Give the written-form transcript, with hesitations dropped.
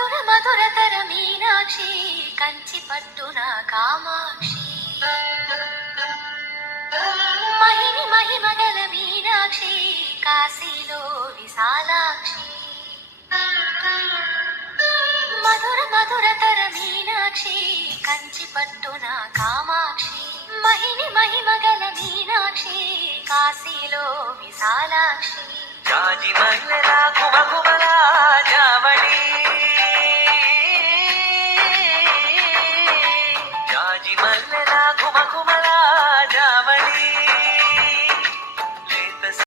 మధుర మధురతర మీనాక్షి కంచి పట్టున కామాక్షి మహిని మహిమగల మీనాక్షి కాశీలో విశాలాక్షి మధుర మధురతర మీనాక్షి కంచి పట్టున కామాక్షి మహిని మహిమగల మీనాక్షి కాశీలో విశాలాక్షి జాజి మల్లెల కుమకుమల జావళి